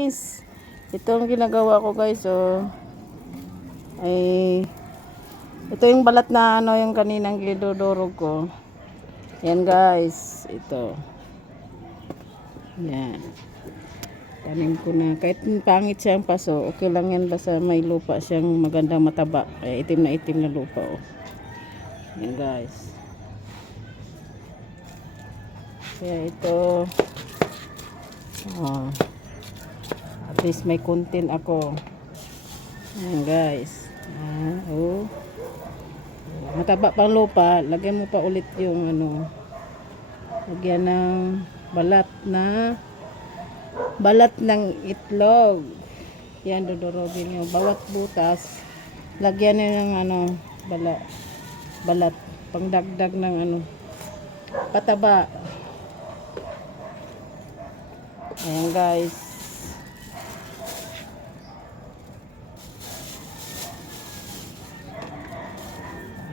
Guys, ito ang ginagawa ko guys, oh. Ay, ito yung balat na ano yung kaninang gidudurog ko. Yan guys, ito. Yan. Tanim ko na. Kahit pangit siyang paso, okay lang yan basta may lupa siyang magandang mataba. Ay, itim na lupa, oh. Yan guys. Kaya ito, oh. At least may content ako. Ayan guys. Oh. Mataba pang lupa. Lagyan mo pa ulit yung ano. Lagyan ng balat ng itlog. Yan, dudurogin nyo. Bawat butas, lagyan nyo ng ano, balat. Pangdagdag ng ano, pataba. Ayan guys.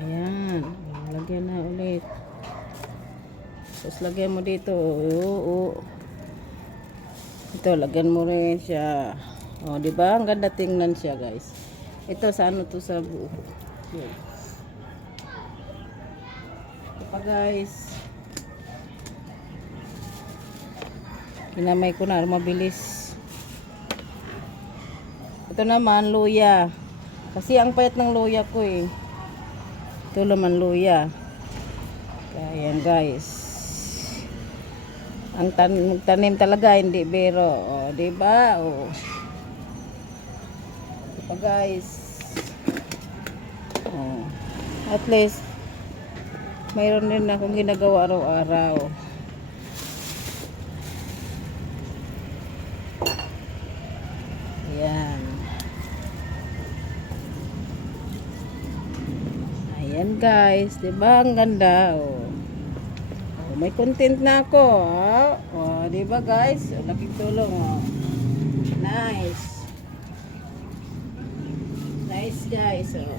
Ayan, lagyan na ulit. Tapos lagyan mo dito. Ito, lagyan mo rin siya. O, di ba? Ang ganda tingnan siya, guys. Ito sa ano to sa buo. Ito pa, guys. Kinamay ko na, mabilis. Ito naman, luya. Kasi ang payat ng luya ko eh. Ito naman luya. Ayan guys. Ang tanim talaga hindi biro. O, di ba? O. Ito guys. O. At least mayroon din akong ginagawa araw-araw. Ayan. Ayan guys, 'di ba ang ganda? Oh. Oh, may content na ako, oh. Oh, 'di ba guys? Oh, laking tulong, oh. Nice. Nice guys, oh.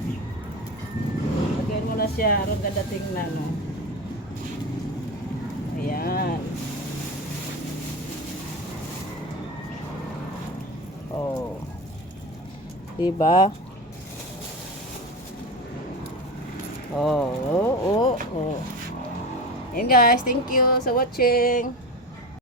Lagyan mo na siya, ang ganda tingnan, oh. Ayan. Oh. 'Di ba? Oh. And guys, thank you for watching.